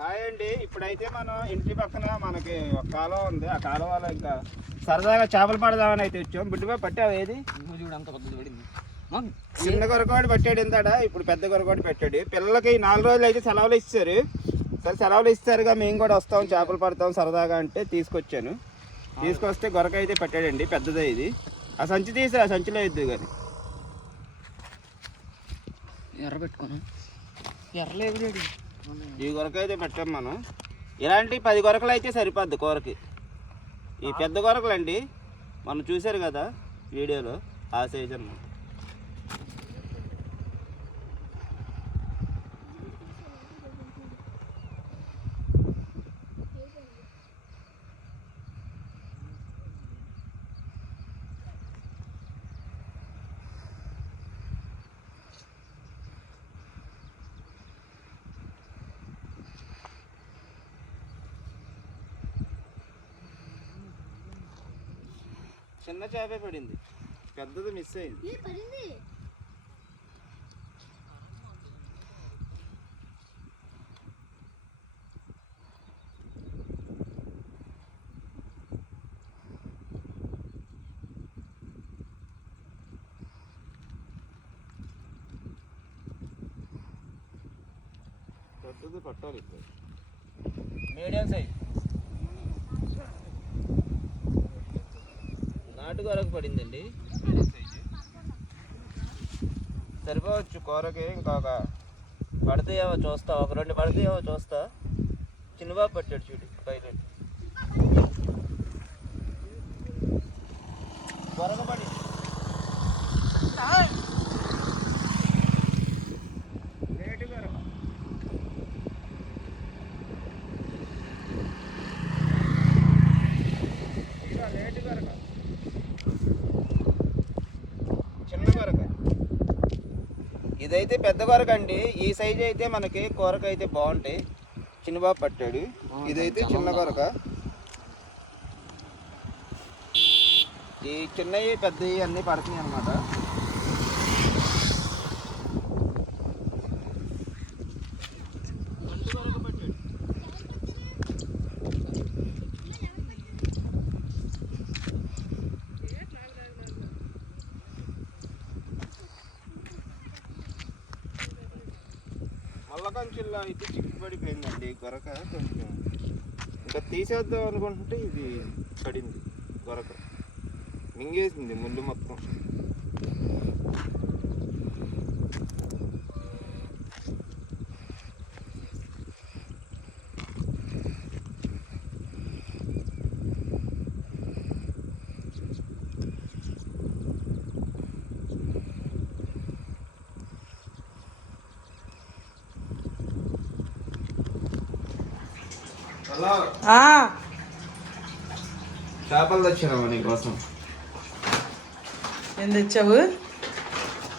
Hi అండి. ఇప్పుడైతే మనం ఇంటి పక్కన మనకి ఒక కాలువ ఉంది. ఆ కాలువలో ఇంకా సరదాగా చేపలు పడదామని అయితే వచ్చాం. బిడ్డపై పట్టావు ఏది? అంత పెద్దది పడింది. చిన్న కొరకోటి పెట్టాడు ఇంతాడ ఇప్పుడు పెద్ద కొరకోటి పెట్టాడు. పిల్లలకి నాలుగు రోజులు అయితే సెలవులు ఇచ్చారు. సరే సెలవులు ఇస్తారుగా మేము కూడా వస్తాం చేపలు పడతాం సరదాగా అంటే తీసుకొచ్చాను. తీసుకొస్తే గొరక అయితే పెట్టాడండి. పెద్దదే ఇది. ఆ సంచి తీసి ఆ సంచిలో ఇద్దు కానీ. ఎర్ర పెట్టుకోను. ఎర్రలేదు ఈ గొరక అయితే పెట్టాం మనం. ఇలాంటి పది గొరకలు అయితే సరిపోద్ది కూరకి. ఈ పెద్ద గొరకలు అండి మనం చూశారు కదా వీడియోలో ఆ సైజ్ అన్నమాట చిన్న చేపే పడింది పెద్దది మిస్ అయింది పెద్దది పట్టాలి ఇప్పుడు మీడియం సైజ్ నాటు గొరకు పడిందండి. సరిపోవచ్చు కూరకి ఇంకొక పడతాయేమో చూస్తా ఒక రెండు పడతాయేమో చూస్తా. చిన్నబాబు పట్టాడు చూడు పైలట్ గొరక పడి లేటు గొరక ఇదిగో లేటు గొరక చిన్న గొరక ఇదైతే పెద్ద గొరక అండి ఈ సైజ్ అయితే మనకి కూరకు అయితే బాగుంటాయి చిన్నబాబు పట్టాడు. ఇదైతే చిన్న గొరక ఈ చిన్నవి పెద్దవి అన్నీ పడుతున్నాయి అన్నమాట మల్లకంచుల్లో అయితే చిక్కుపడిపోయిందండి గొరక కొంచెం చేద్దాం అనుకుంటుంటే ఇది పడింది గొరక మింగేసింది ముళ్ళు మొత్తం హలో ఆ, చేపలు తెచ్చినామా నీకోసం? ఏం తెచ్చావు?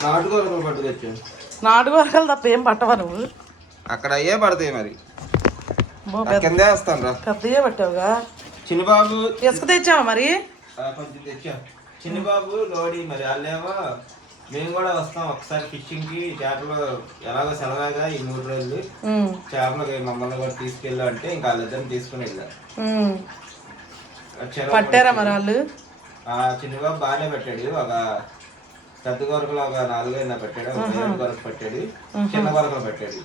నాటు గొరకలు పట్టు తెచ్చాను నాటు వరకలు తప్ప ఏం పట్టవా నువ్వు? అక్కడ అయ్యే పడతాయి మరి. కిందే వేస్తాను రా పెద్దయే పట్టావుగా? చిన్నబాబు ఇసుక తెచ్చావా మరి? కొంచెం తెచ్చా. చిన్నబాబు లోడి మరి వాళ్ళేమో మేము కూడా వస్తాం ఒకసారి ఫిషింగ్కి చేపలు ఎలాగో సెలవుగా ఈ మూడు రోజులు ఉమ్, చేపలకి మమ్మల్ని కూడా తీసుకెళ్ళు అంటే ఇంకా వాళ్ళిద్దరిని తీసుకుని వెళ్ళారు పట్టారా మరి వాళ్ళు? ఆ చిన్నబాబు బాగానే పెట్టాడు. ఒక పెద్ద గొరకలు ఒక నాలుగైనా పెట్టాడు ఒక ఐదు గొరకు పెట్టాడు చిన్న గొరకలు పెట్టాడు.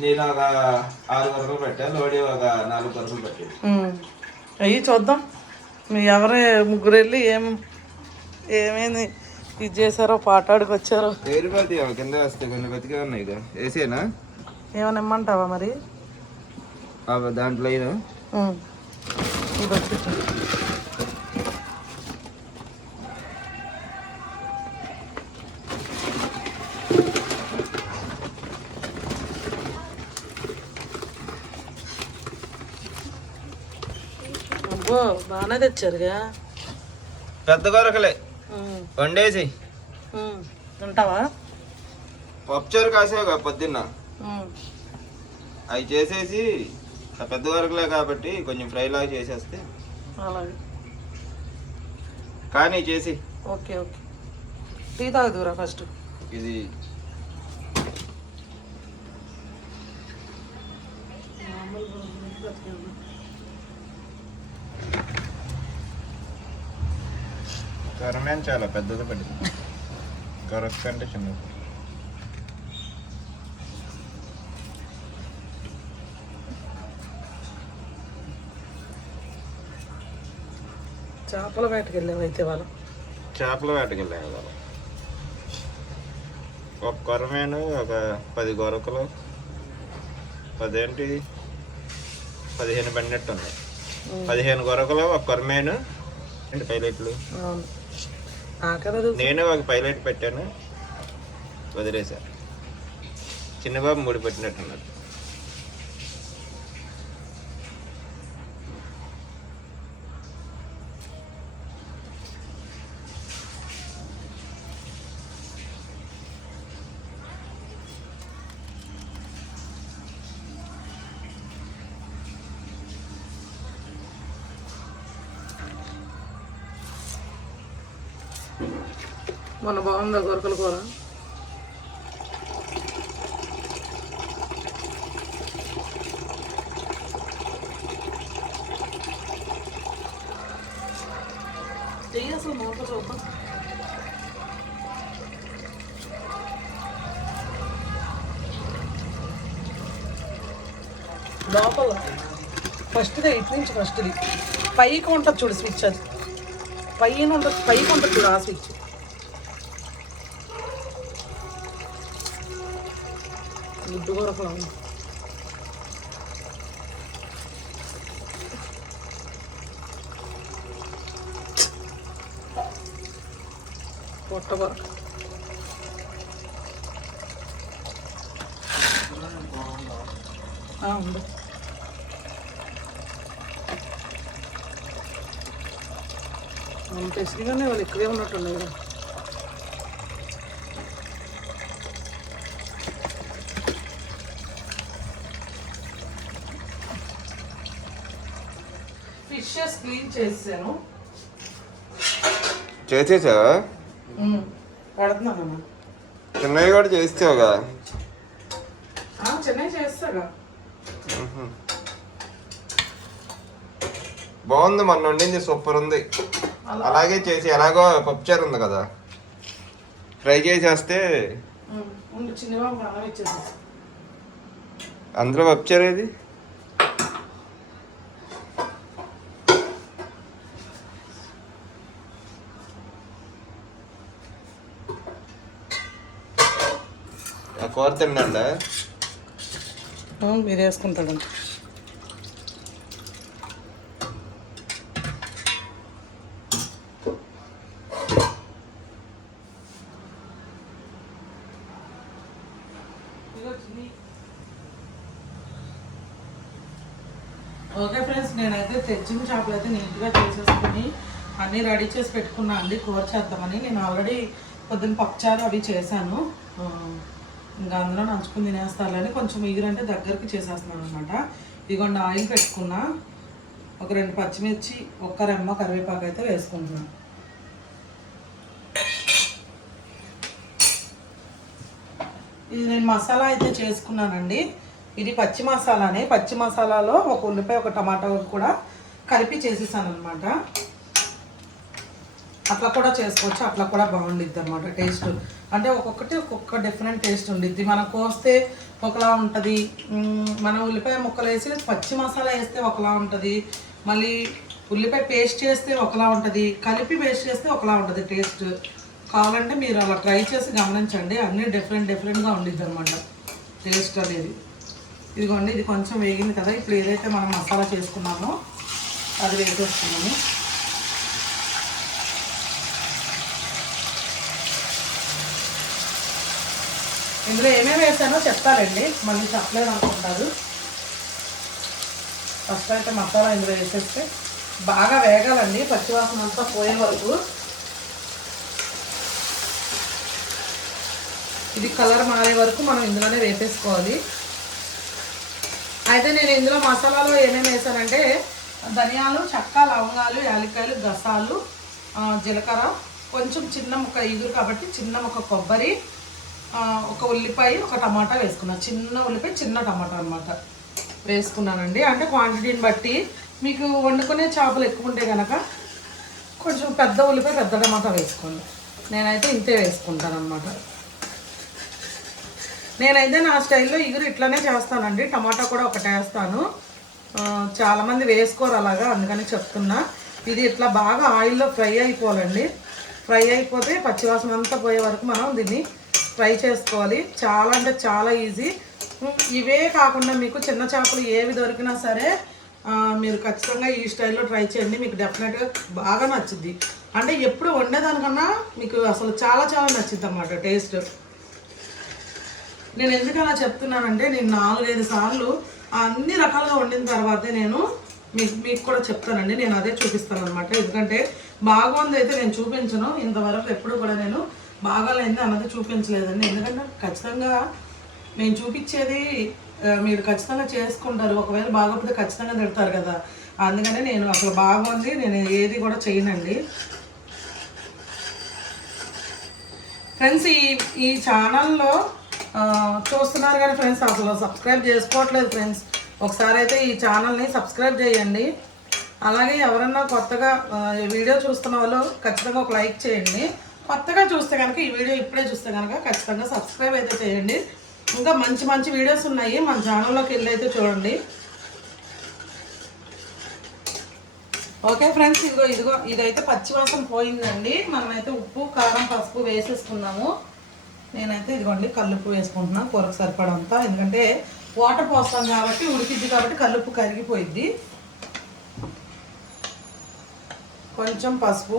నేను ఒక ఆరు గొరకలు పెట్టాను లోడి ఒక నాలుగు గొరకలు పెట్టాడు. అయ్యి చూద్దాం. మీ ఎవరు ముగ్గురు వెళ్ళి ఏం ఏమేమి ఇది చేశారో పాటాడికి వచ్చారో పడితే కింద వస్తే కొన్ని బతికే ఉన్నాయి ఇక. ఏమైనా ఇమ్మంటావా మరి? దాంట్లో అయినా ఉమ్. ఇది వచ్చి అబ్బో బాగానే తెచ్చారుగా. పెద్ద గొరకలే ఉమ్, వండేసి. ఉంటావా పప్పుచారు కాసేవి పొద్దున్న. అవి చేసేసి పెద్ద వరకులే కాబట్టి కొంచెం ఫ్రై లాగా చేసేస్తే. అలాగే. కానీ చేసి. Okay okay. టీ తాగుదురా ఫస్ట్. ఇది కరమేం చాలా పెద్దది పడింది. కరక్ కంటే చిన్నది చేపల వేటకి వెళ్ళాము అయితే వాళ్ళు? చేపల వేటకి వెళ్ళాము కదా ఒక కొరమేను ఒక పది గొరకలు పదేంటి? పదిహేను పడినట్టు ఉన్నాయి పదిహేను గొరకలు ఒక కొరమేను రెండు పైలెట్లు. అవును. నేను ఒక పైలట్ పెట్టాను. వదిలేసా. చిన్నబాబు మూడు పెట్టినట్టున్నారు మొన్న బాగుందా గొరకల కూర? చెయ్యి అసలు మూత చూద్దాం లోపల. ఫస్ట్ది ఇటు నుంచి ఫస్ట్ది. పైకి ఉంటుంది చూడు స్విచ్ అది. పైన ఉంటుంది పైకి ఉంటుంది చూడు ఆ స్విచ్. గుడ్డు కొరకలా ఉంది పొట్ట కొరక ఆ, ఉంది మనం తెచ్చిగానే వాళ్ళు ఇక్కడే ఉన్నట్టున్నాయి కదా చేసాను చేసేసావా? పెడుతున్నాను చిన్నవి కూడా చేస్తావు కదా? చెన్నై చేస్తాగా బాగుంది మొన్న వండింది సూపర్ ఉంది. అలాగే చేసి ఎలాగో పప్పుచారు ఉంది కదా. ఫ్రై చేసేస్తే అందులో పప్పుచారు ఏది ఆ కూర తిన్నాడా మీరు ఓకే ఫ్రెండ్స్ నేనైతే తెచ్చిన చేపలు అయితే నీట్గా చేసేసుకుని అన్నీ రెడీ చేసి పెట్టుకున్నా అండి. కూర చేద్దామని. నేను ఆల్రెడీ పొద్దున్న పప్పుచారు అవి చేశాను. ఇంకా అందులో నంచుకుని తినేస్తారని కొంచెం ఎగురంటే దగ్గరికి చేసేస్తున్నాను అనమాట ఇదిగోండి ఆయిల్ పెట్టుకున్నా ఒక రెండు పచ్చిమిర్చి ఒక్క రెమ్మ కరివేపాకు అయితే వేసుకుంటున్నాను ఇది నేను మసాలా అయితే చేసుకున్నానండి. ఇది పచ్చి మసాలానే. పచ్చి మసాలాలో ఒక ఉల్లిపాయ ఒక టమాటా కూడా కలిపి చేసేసాను అనమాట అట్లా కూడా చేసుకోవచ్చు అట్లా కూడా బాగుండిద్ది అనమాట టేస్ట్. అంటే ఒక్కొక్కటి ఒక్కొక్క డిఫరెంట్ టేస్ట్ ఉండిద్ది. మనం కోస్తే ఒకలా ఉంటుంది. మనం ఉల్లిపాయ ముక్కలు వేసి పచ్చి మసాలా వేస్తే ఒకలా ఉంటుంది. మళ్ళీ ఉల్లిపాయ పేస్ట్ చేస్తే ఒకలా ఉంటుంది. కలిపి పేస్ట్ చేస్తే ఒకలా ఉంటుంది టేస్ట్ కావాలంటే మీరు అలా ట్రై చేసి గమనించండి. అన్నీ డిఫరెంట్ డిఫరెంట్గా ఉండిద్ది అనమాట టేస్ట్ అనేది. ఇదిగోండి ఇది కొంచెం వేగింది కదా. ఇప్పుడు ఏదైతే మనం మసాలా చేసుకున్నామో అది వేసేస్తున్నాము. ఇందులో ఏమేమి వేసానో చెప్తారండి మళ్ళీ చెప్పలేదు అనుకుంటారు ఫస్ట్ అయితే మసాలా ఇందులో వేసేస్తే బాగా వేగాలండి. పచ్చివాసన అంతా పోయే వరకు. ఇది కలర్ మారే వరకు మనం ఇందులోనే వేసేసుకోవాలి. అయితే నేను ఇందులో మసాలాలో ఏమేమి వేసానంటే ధనియాలు చక్క లవంగాలు యాలక్కాయలు గసాలు జీలకర్ర కొంచెం చిన్న ముక్క ఈగురు కాబట్టి చిన్న ముక్క కొబ్బరి ఒక ఉల్లిపాయ ఒక టమాటా వేసుకున్నా. చిన్న ఉల్లిపాయ చిన్న టమాటా అనమాట వేసుకున్నానండి. అంటే క్వాంటిటీని బట్టి మీకు వండుకునే చేపలు ఎక్కువ ఉంటే కనుక కొంచెం పెద్ద ఉల్లిపాయ పెద్ద టమాటా వేసుకోండి. నేనైతే ఇంతే వేసుకుంటాను అనమాట నేనైతే నా స్టైల్లో ఇగురు ఇట్లానే చేస్తానండి. టమాటా కూడా ఒకటి వేస్తాను. చాలామంది వేసుకోరు అలాగా అందుకని చెప్తున్నా. ఇది ఇట్లా బాగా ఆయిల్లో ఫ్రై అయిపోవాలండి. ఫ్రై అయిపోతే పచ్చివాసన అంతా పోయే వరకు మనం దీన్ని ఫ్రై చేసుకోవాలి. చాలా అంటే చాలా ఈజీ. ఇవే కాకుండా మీకు చిన్న చేపలు ఏవి దొరికినా సరే మీరు ఖచ్చితంగా ఈ స్టైల్లో ట్రై చేయండి. మీకు డెఫినెట్గా బాగా నచ్చుద్ది. అంటే ఎప్పుడు వండేదానికన్నా మీకు అసలు చాలా చాలా నచ్చింది అన్నమాట టేస్ట్. నేను ఎందుకు అలా చెప్తున్నానంటే నేను నాలుగైదు సార్లు అన్ని రకాలుగా వండిన తర్వాతే నేను మీకు మీకు కూడా చెప్తానండి. నేను అదే చూపిస్తాను అనమాట ఎందుకంటే బాగుంది అయితే నేను చూపించను. ఇంతవరకు ఎప్పుడు కూడా నేను బాగాలేంది అన్నది చూపించలేదండి. ఎందుకంటే ఖచ్చితంగా నేను చూపించేది మీరు ఖచ్చితంగా చేసుకుంటారు. ఒకవేళ బాగోకపోతే ఖచ్చితంగా తిడతారు కదా. అందుకనే నేను అసలు బాగుంది నేను ఏది కూడా చేయనండి. ఫ్రెండ్స్ ఈ ఈ ఛానల్లో చూస్తున్నారు కానీ ఫ్రెండ్స్ అసలు సబ్స్క్రైబ్ చేసుకోవట్లేదు ఫ్రెండ్స్. ఒకసారి అయితే ఈ ఛానల్ని సబ్స్క్రైబ్ చేయండి. అలాగే ఎవరన్నా కొత్తగా వీడియో చూస్తున్న వాళ్ళు ఖచ్చితంగా ఒక లైక్ చేయండి. కొత్తగా చూస్తే కనుక ఈ వీడియో ఇప్పుడే చూస్తే కనుక ఖచ్చితంగా సబ్స్క్రైబ్ అయితే చేయండి. ఇంకా మంచి మంచి వీడియోస్ ఉన్నాయి. మన ఛానల్లోకి వెళ్ళి అయితే చూడండి. ఓకే ఫ్రెండ్స్ ఇదిగో ఇదిగో ఇదైతే పచ్చివాసం పోయిందండి. మనమైతే ఉప్పు కారం పసుపు వేసేసుకున్నాము. నేనైతే ఇదిగోండి కల్లుప్పు వేసుకుంటున్నాను కూరకు సరిపడంతా. ఎందుకంటే వాటర్ పోస్తాం కాబట్టి ఉడికిద్ది కాబట్టి కల్లుప్పు కరిగిపోయిద్ది. కొంచెం పసుపు.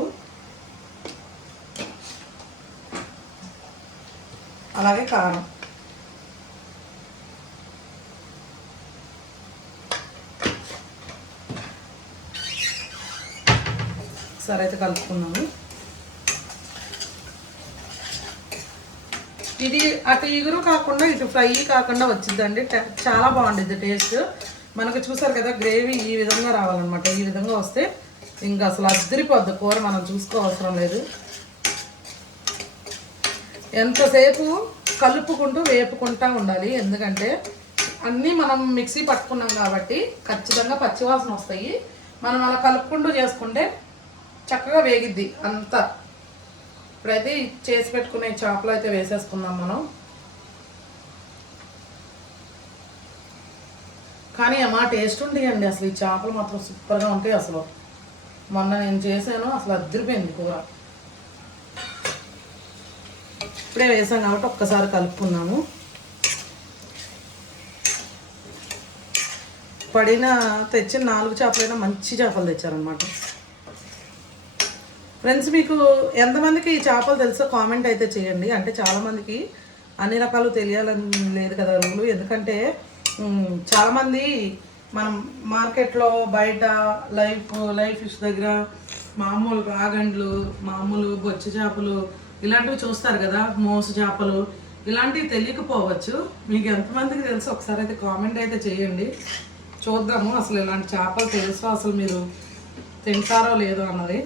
అలాగే కారం సరే అయితే కలుపుకున్నాము ఇది అటు ఇగురు కాకుండా ఇటు ఫ్రై కాకుండా వచ్చిందండి. చాలా బాగుంటుంది టేస్ట్. మనకు చూసారు కదా గ్రేవీ ఈ విధంగా రావాలన్నమాట. ఈ విధంగా వస్తే ఇంకా అసలు అద్దరిపోద్ది కూర మనం చూసుకోవసరం లేదు. ఎంతసేపు కలుపుకుంటూ వేపుకుంటూ ఉండాలి. ఎందుకంటే అన్నీ మనం మిక్సీ పట్టుకున్నాం కాబట్టి ఖచ్చితంగా పచ్చివాసన వస్తాయి. మనం అలా కలుపుకుంటూ చేసుకుంటే చక్కగా వేగిద్ది అంతా. ఇప్పుడైతే చేసి పెట్టుకునే చేపలు అయితే వేసేసుకుందాం మనం. కానీ అమ్మా టేస్ట్ ఉంటాయండి అసలు. ఈ చేపలు మాత్రం సూపర్గా ఉంటాయి అసలు. మొన్న నేను చేశాను అసలు అద్దరిపోయింది కూర. ఇప్పుడే వేసాం కాబట్టి ఒక్కసారి కలుపుకున్నాము పడిన తెచ్చిన నాలుగు చేపలైనా మంచి చేపలు తెచ్చారనమాట ఫ్రెండ్స్ మీకు ఎంతమందికి ఈ చేపలు తెలుసో కామెంట్ అయితే చేయండి. అంటే చాలామందికి అన్ని రకాలు తెలియాలని లేదు కదా రూలు. ఎందుకంటే చాలామంది మనం మార్కెట్లో బయట లైఫ్ లైఫ్ ఫిష్ దగ్గర మామూలు రాగండ్లు మామూలు బొచ్చు చేపలు ఇలాంటివి చూస్తారు కదా మోసు చేపలు ఇలాంటివి తెలియకపోవచ్చు. మీకు ఎంతమందికి తెలుసు? ఒకసారి అయితే కామెంట్ అయితే చేయండి. చూద్దాము అసలు ఇలాంటి చేపలు తెలుసో అసలు మీరు తింటారో లేదో అన్నది.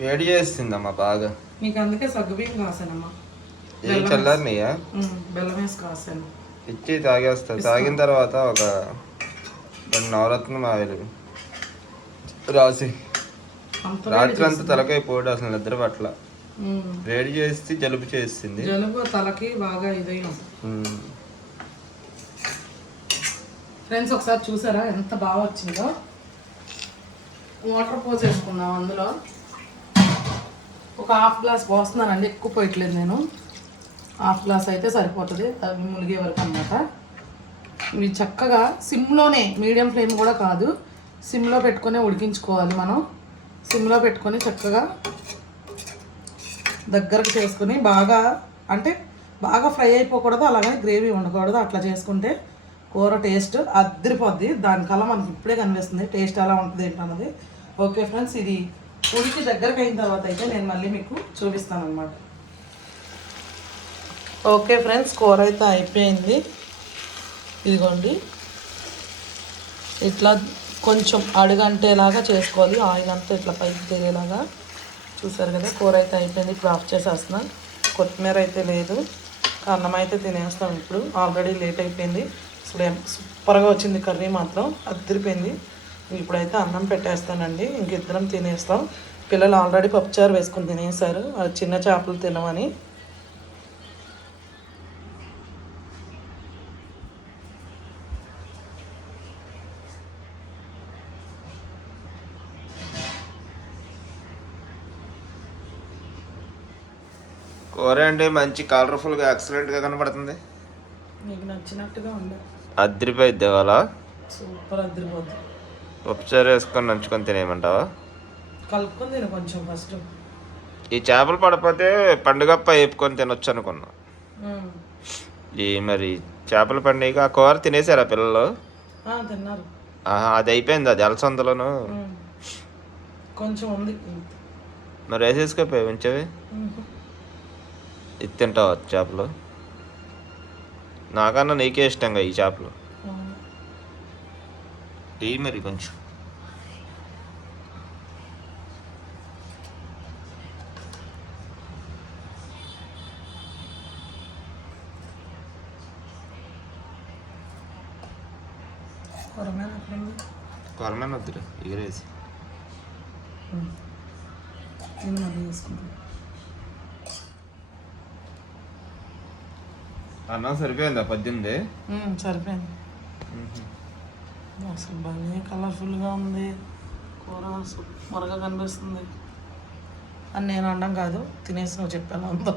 వేడి చేస్తుందమ్మా బాగా. మీకు అందుకే సగ్గుబియ్యం కాసానమ్మా. బెల్లం వేసి కాసాను. ఇచ్చి తాగేస్తా. తాగిన తర్వాత ఒక రెండు నవరత్నం ఆయిల్ రాసి రాత్రి అంతా తలకాయ పోటీ అసలు నిద్ర పట్ల వేడి చేసి జలుబు చేస్తుంది జలుబు తలకి బాగా ఇదైన. ఫ్రెండ్స్ ఒకసారి చూసారా ఎంత బాగా వచ్చిందో? వాటర్ పోసేసుకున్నాం అందులో. ఒక హాఫ్ గ్లాస్ పోస్తున్నానండి ఎక్కువ పోయట్లేదు నేను. హాఫ్ గ్లాస్ అయితే సరిపోతుంది అవి మునిగే వరకు అనమాట ఇవి చక్కగా సిమ్లోనే మీడియం ఫ్లేమ్ కూడా కాదు సిమ్లో పెట్టుకొని ఉడికించుకోవాలి మనం. సిమ్లో పెట్టుకొని చక్కగా దగ్గరకు చేసుకుని బాగా అంటే బాగా ఫ్రై అయిపోకూడదు అలాగని గ్రేవీ ఉండకూడదు అట్లా చేసుకుంటే కూర టేస్ట్ అద్దరిపోద్ది దానికల్లా మనకి ఇప్పుడే కనిపిస్తుంది టేస్ట్ ఎలా ఉంటుంది ఏంటన్నది ఓకే ఫ్రెండ్స్ ఇది ఉడికి దగ్గరకు అయిన తర్వాత అయితే నేను మళ్ళీ మీకు చూపిస్తాను అనమాట ఓకే ఫ్రెండ్స్ కూర అయితే అయిపోయింది. ఇదిగోండి. ఇట్లా కొంచెం అడుగంటేలాగా చేసుకోవాలి ఆయిల్ అంతా ఇట్లా పైకి తెలియలాగా చూసారు కదా కూర అయితే అయిపోయింది. ఇప్పుడు ఆఫ్ చేసేస్తున్నాను కొత్తిమీర అయితే లేదు. అన్నం అయితే తినేస్తాం ఇప్పుడు. ఆల్రెడీ లేట్ అయిపోయింది. అసలు సూపర్గా వచ్చింది కర్రీ మాత్రం. అదిరిపోయింది. ఇప్పుడైతే అన్నం పెట్టేస్తానండి. ఇంక ఇద్దరం తినేస్తాం. పిల్లలు ఆల్రెడీ పప్పుచారు వేసుకుని తినేసారు చిన్న చేపలు తినమని. కూర అండి మంచి కలర్ఫుల్గా ఎక్సలెంట్గా కనబడుతుంది మీకు నచ్చినట్టుగా ఉండే. అద్దరిపోయిద్ది ఇవాళ. సూపర్ వేసుకొని నంచుకొని తినేయమంటావా? కలుపుకొని తిను కొంచెం ఫస్ట్ ఈ చేపలు పడపోతే పండుగప్ప వేపుకొని తినొచ్చు అనుకున్నా. ఈ మరి చేపల పండుగ ఆ కూర తినేసారా పిల్లలు? తిన్నారు. ఆహా అది అయిపోయింది? అది అలసందలోను. కొంచెం ఉంది. మరి వేసేసుకోపోయి ఉంచవి. ఇది తింటావా చేపలు? నాకన్నా నీకే ఇష్టంగా ఈ చేపలు. ఇవి మరి కొంచెం. కొరమేన వద్దురు ఎగిరేసి మ్మ్. నేను మళ్ళీ చేసుకుంటాను అన్నం సరిపోయిందా? పద్దెనిమిది? సరిపోయింది. అసలు భలే కలర్ఫుల్గా ఉంది. కూర సూపర్గా కనిపిస్తుంది. అని నేను అనడం కాదు తినేసి నువ్వు చెప్పాను అంతా.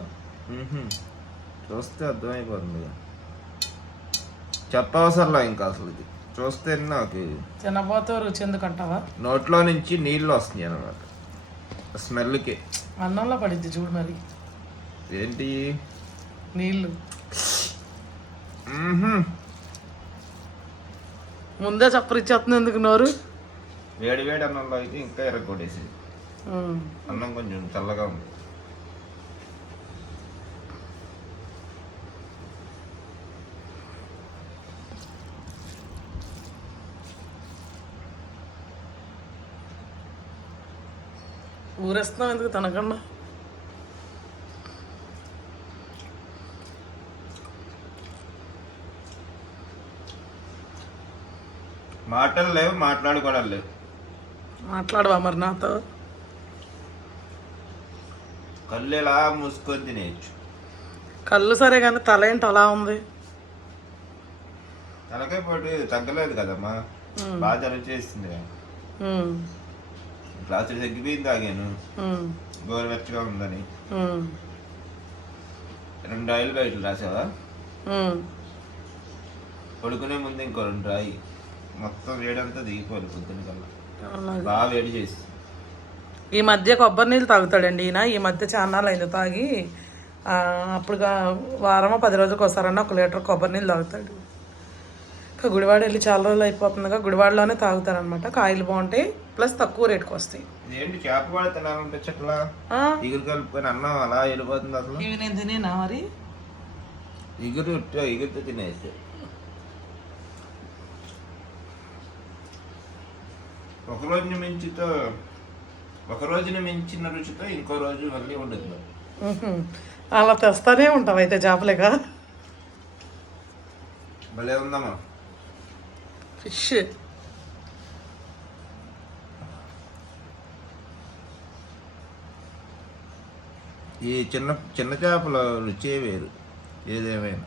చూస్తే అర్థమైపోతుంది. చెప్పవసరంలా ఇంకా అసలు ఇది. చూస్తే నాకు తినబోతే రుచి ఎందుకంటావా నోట్లో నుంచి నీళ్ళు వస్తున్నాయి అనమాట స్మెల్కి. అన్నంలో పడిద్ది చూడు మరి. ఏంటి? నీళ్ళు. ముందే చప్పరిచ్చేస్తుంది ఎందుకు నోరు? వేడి వేడి అన్నంలో అయితే ఇంకా ఎరగొట్టేసి మ్మ్. అన్నం కొంచెం చల్లగా ఉంది. ఊరేస్తున్నాం ఎందుకు తినకుండా మాటలు లేవు మాట్లాడుకోవడం లేవు మాట్లాడవా మరి నాతో కళ్ళు ఎలా మూసుకొని తినేయచ్చు కళ్ళు సరే కానీ తల ఏంటి అలా ఉంది తలకాయ పోటీ తగ్గలేదు కదమ్మా మ్మ్. బాగా జలుబు చేసింది. రాత్రి తగ్గిపోయింది తాగాను. గోరువెచ్చగా ఉందని. రెండు ఆయిల్ బయటలు రాసావా. పడుకునే ముందు ఇంకో రెండు రాయి మొత్తం వేడంతా దిగిపోవాలి పొద్దున్న కల్లా. బాగా వేడి చేసి ఈ మధ్య కొబ్బరి నీళ్ళు తాగుతాడండి ఈయన. ఈ మధ్య చాన్నాళ్ళు అయింది తాగి అప్పుడుగా వారమో పది రోజులకు వస్తారన్న ఒక లీటర్ కొబ్బరి నీళ్ళు తాగుతాడు. ఇంకా గుడివాడ వెళ్ళి చాలా రోజులు అయిపోతుందిగా గుడివాడలోనే తాగుతారనమాట కాయలు బాగుంటాయి ప్లస్ తక్కువ రేటుకి వస్తాయి. ఏంటి చేప కూడా తినాలనిపించట్లా? ఇగురు కలుపుకొని అన్నం అలా వెళ్ళిపోతుంది అసలు? ఇవి నేను తినేనా మరి? ఇగురు ఇగురుతో తినేసి. ఒక రోజుని మించితో ఒక రోజుని మించిన రుచితో ఇంకో రోజు మళ్ళీ ఉండదు. అలా తెస్తానే ఉంటావు అయితే చేపలేక. భలే ఉందమ్మా. ఫిష్. ఈ చిన్న చిన్న చేపల రుచే వేరు. ఏదేమైనా.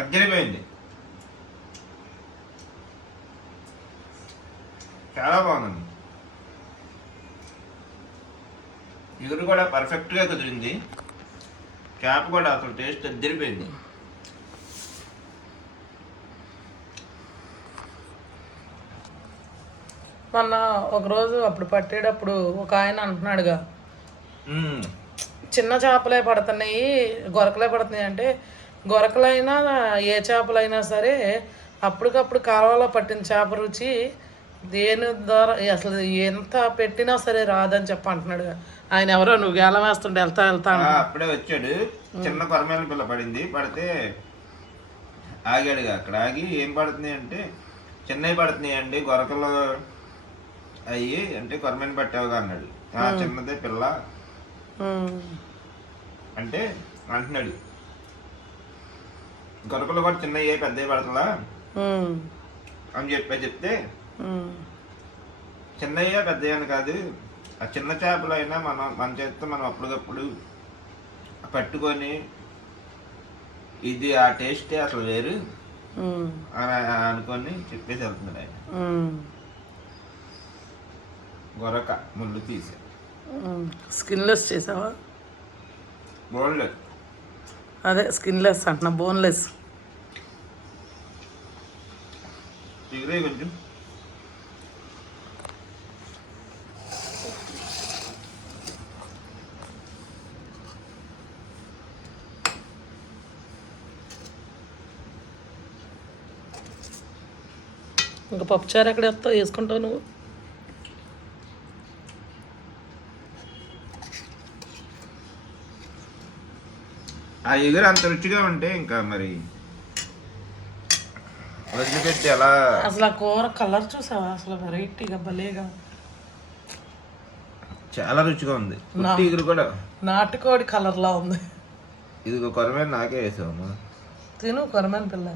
అద్దరిపోయింది. చాలా బాగుంది ఇగురు కూడా పర్ఫెక్ట్గా కుదిరింది. చేప కూడా అసలు టేస్ట్ అద్దరిపోయింది. మొన్న ఒకరోజు అప్పుడు పట్టేటప్పుడు ఒక ఆయన అంటున్నాడుగా. చిన్న చేపలే పడుతున్నాయి గొరకలే పడుతున్నాయి అంటే గొరకలైనా ఏ చేపలైనా సరే అప్పటికప్పుడు కాలువలో పట్టిన చేప రుచి దేని ద్వారా అసలు ఎంత పెట్టినా సరే రాదని చెప్పి అంటున్నాడు. ఆయన ఎవరో నువ్వు గేలం వేస్తుంటే వెళ్తా వెళ్తా. అప్పుడే వచ్చాడు. చిన్న కొరమేల పిల్ల పడింది. పడితే ఆగాడుగా. అక్కడ ఆగి ఏం పడుతుంది అంటే చిన్నవి పడుతున్నాయండి గొరకలు అయ్యి అంటే కొరమైన పట్టావుగా అన్నాడు. చిన్నదే పిల్ల అంటే అంటున్నాడు. గొరకలు కూడా చిన్నవి పెద్దవి పడుతుందా? ఉమ్, అని చెప్పి చెప్తే చిన్నయ్య పెద్దయ్య అని కాదు. ఆ చిన్న చేపలు అయినా మనం మన చేతితో మనం అప్పటికప్పుడు పట్టుకొని ఇది ఆ టేస్టే అసలు వేరు అని అనుకొని చెప్పేసి వెళ్తున్నాడు ఆయన. గొరక ముళ్ళు తీసి. స్కిన్లెస్ చేసావా? బోల్డ్ అదే స్కిన్లెస్ అంటున్నా బోన్లెస్. ఇంకా పప్పుచారు ఎక్కడ వేస్తావు? వేసుకుంటావు నువ్వు? ఆ ఎగురు అంత రుచిగా ఉంటే ఇంకా మరి వదిలిపెట్టి ఎలా అసలు ఆ కూర కలర్ చూసావా? అసలు వెరైటీగా భలేగా. చాలా రుచిగా ఉంది. ఉట్టి ఎగురు కూడా. నాటుకోడి కలర్లా ఉంది. ఇది కొరమైన నాకే వేసావమ్మా. తిను కొరమైన పిల్ల.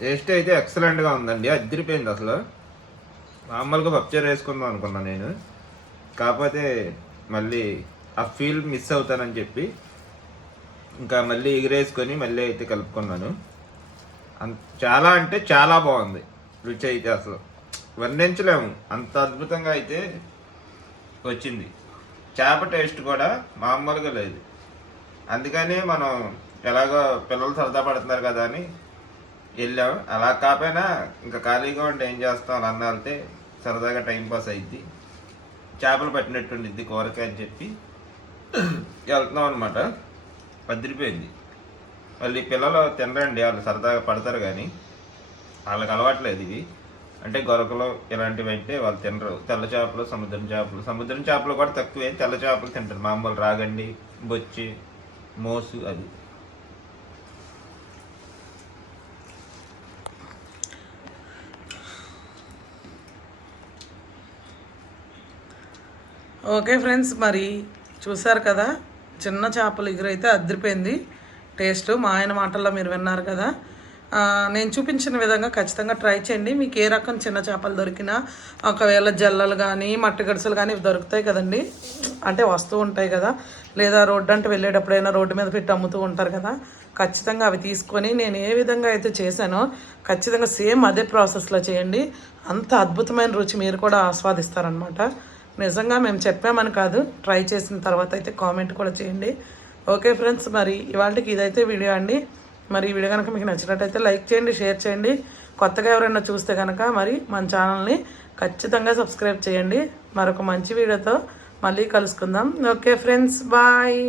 టేస్ట్ అయితే ఎక్సలెంట్గా ఉందండి. అదిరిపోయింది అసలు. మామూలుగా పప్చర్ వేసుకుందాం అనుకున్నా నేను. కాకపోతే మళ్ళీ ఆ ఫీల్ మిస్ అవుతానని చెప్పి ఇంకా మళ్ళీ ఎగిరేసుకొని మళ్ళీ అయితే కలుపుకున్నాను. అంత చాలా అంటే చాలా బాగుంది రుచి అయితే అసలు. వర్ణించలేము. అంత అద్భుతంగా అయితే వచ్చింది. చేప టేస్ట్ కూడా మామూలుగా లేదు. అందుకని మనం ఎలాగో పిల్లలు సరదా పడుతున్నారు కదా అని వెళ్ళాం. అలా కాకపోయినా ఇంకా ఖాళీగా ఉంటే ఏం చేస్తాం అని అన్న వెళ్తే సరదాగా టైంపాస్ అయింది చేపలు పట్టినట్టుండిద్ది కూరకాయ అని చెప్పి. వెళ్తున్నాం అనమాట పదిరిపోయింది. మళ్ళీ పిల్లలు తినరండి వాళ్ళు సరదాగా పడతారు కానీ వాళ్ళకి అలవాట్లేదు ఇవి. అంటే గొరకలు ఇలాంటివి అంటే వాళ్ళు తినరు. తెల్ల చేపలు సముద్రం చేపలు. సముద్రం చేపలు కూడా తక్కువే. తెల్ల చేపలు తింటారు. మామూలు రాగండి బొచ్చి మోసు అది. ఓకే ఫ్రెండ్స్ మరి చూసారు కదా చిన్న చేపలు ఎగురైతే అదిరిపోయింది టేస్ట్ మా ఆయన మాటల్లో మీరు విన్నారు కదా. నేను చూపించిన విధంగా ఖచ్చితంగా ట్రై చేయండి. మీకు ఏ రకం చిన్న చేపలు దొరికినా ఒకవేళ జల్లలు కానీ మట్టి గడుసులు కానీ ఇవి దొరుకుతాయి కదండి. అంటే వస్తూ ఉంటాయి కదా. లేదా రోడ్డు అంటే వెళ్ళేటప్పుడైనా రోడ్డు మీద పెట్టి అమ్ముతూ ఉంటారు కదా. ఖచ్చితంగా అవి తీసుకొని నేను ఏ విధంగా అయితే చేశానో ఖచ్చితంగా సేమ్ అదే ప్రాసెస్లో చేయండి. అంత అద్భుతమైన రుచి మీరు కూడా ఆస్వాదిస్తారనమాట నిజంగా మేము చెప్పామని కాదు. ట్రై చేసిన తర్వాత అయితే కామెంట్ కూడా చేయండి. ఓకే ఫ్రెండ్స్ మరి ఇవాళకి ఇదైతే వీడియో అండి. మరి ఈ వీడియో కనుక మీకు నచ్చినట్టయితే లైక్ చేయండి షేర్ చేయండి. కొత్తగా ఎవరైనా చూస్తే కనుక మరి మన ఛానల్ని ఖచ్చితంగా సబ్స్క్రైబ్ చేయండి. మరొక మంచి వీడియోతో మళ్ళీ కలుసుకుందాం. Okay friends bye